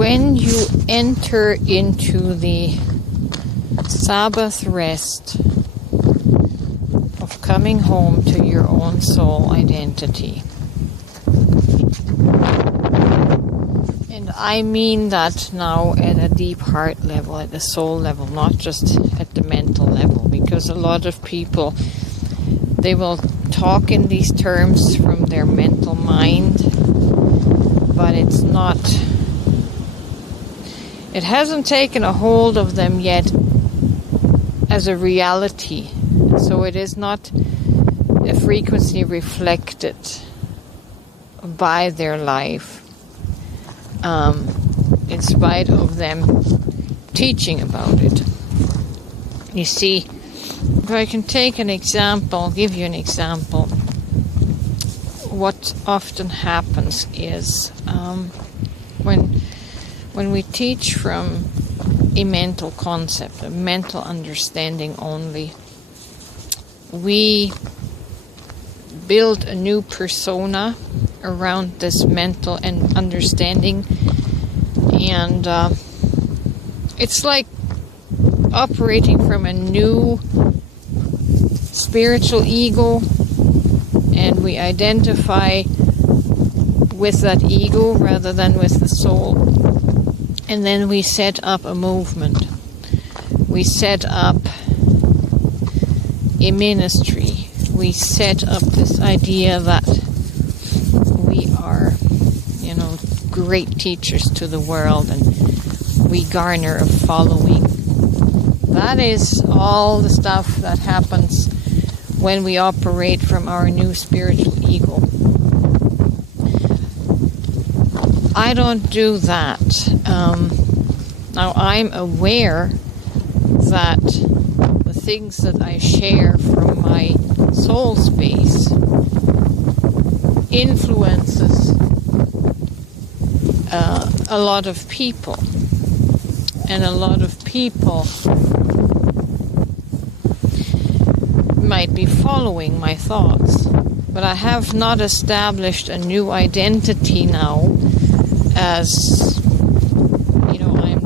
when you enter into the Sabbath rest of coming home to your own soul identity, and I mean that now at a deep heart level, at the soul level, not just at the mental level, because a lot of people, they will talk in these terms from their mental mind, but it hasn't taken a hold of them yet as a reality. So it is not a frequency reflected by their life, in spite of them teaching about it. You see, if I can take an example, give you an example, what often happens is when we teach from a mental concept, a mental understanding only, we build a new persona around this mental and understanding, and it's like operating from a new spiritual ego, and we identify with that ego rather than with the soul. And then we set up a movement. We set up a ministry. We set up this idea that we are, great teachers to the world, and we garner a following. That is all the stuff that happens when we operate from our new spiritual ego. I don't do that. Now I'm aware that the things that I share from my soul space influences a lot of people, and a lot of people might be following my thoughts, but I have not established a new identity now as, I'm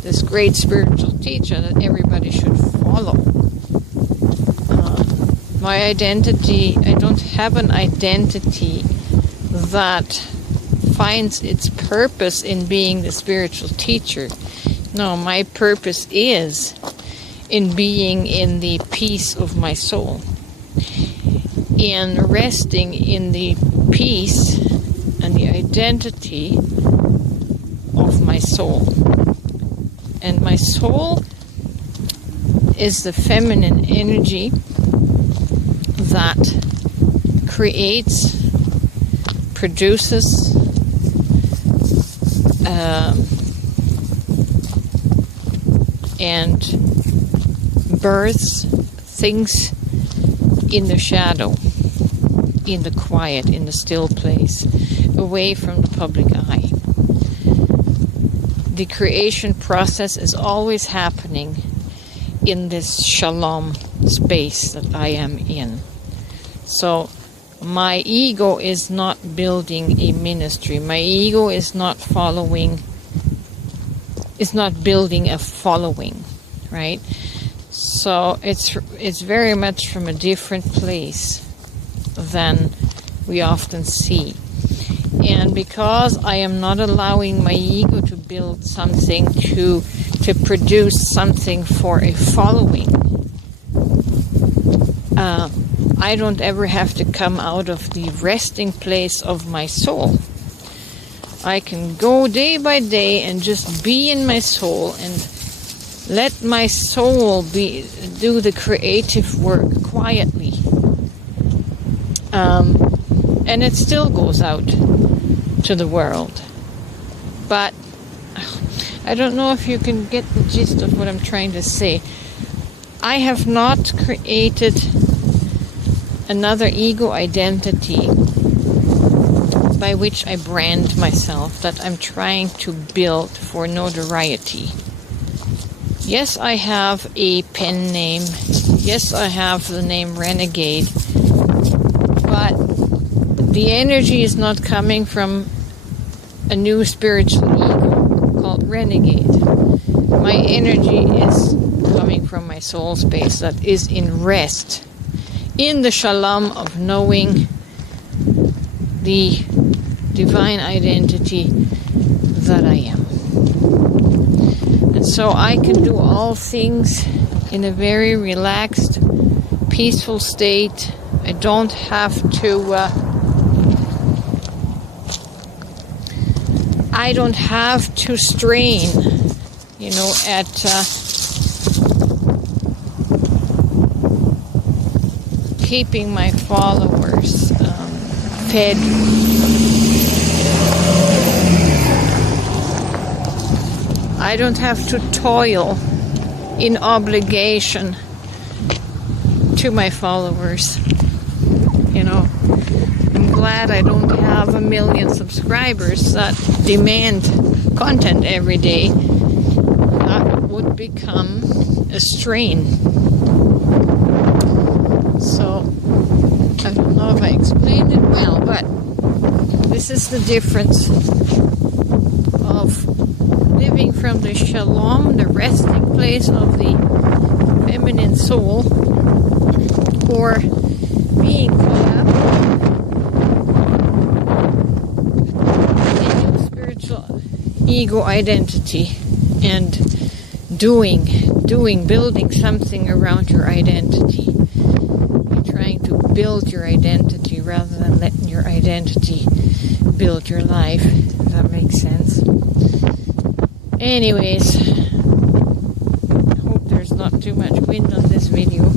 this great spiritual teacher that everybody should follow. My identity, I don't have an identity that finds its purpose in being the spiritual teacher. No, my purpose is in being in the peace of my soul, in resting in the peace and the identity of my soul. And my soul is the feminine energy that creates, produces, and births things in the shadow, in the quiet, in the still place, away from the public eye. The creation process is always happening in this shalom space that I am in. So my ego is not building a ministry. My ego is not building a following, right? So it's very much from a different place than we often see. And because I am not allowing my ego to build something, to produce something for a following, I don't ever have to come out of the resting place of my soul. I can go day by day and just be in my soul and let my soul do the creative work quietly. And it still goes out to the world. But I don't know if you can get the gist of what I'm trying to say. I have not created another ego identity by which I brand myself, that I'm trying to build for notoriety. Yes, I have a pen name. Yes, I have the name Renegade. But the energy is not coming from a new spiritual ego called renegade. My energy is coming from my soul space that is in rest, in the shalom of knowing the divine identity that I am. And so I can do all things in a very relaxed, peaceful state. I don't have to strain, at keeping my followers fed. I don't have to toil in obligation to my followers. I'm glad I don't have 1 million subscribers that demand content every day. That would become a strain. So, I don't know if I explained it well, but this is the difference of living from the shalom, the resting place of the feminine soul, or being caught up in your spiritual ego identity and building something around your identity. You're trying to build your identity rather than letting your identity build your life, if that makes sense. Anyways, I hope there's not too much wind on this video.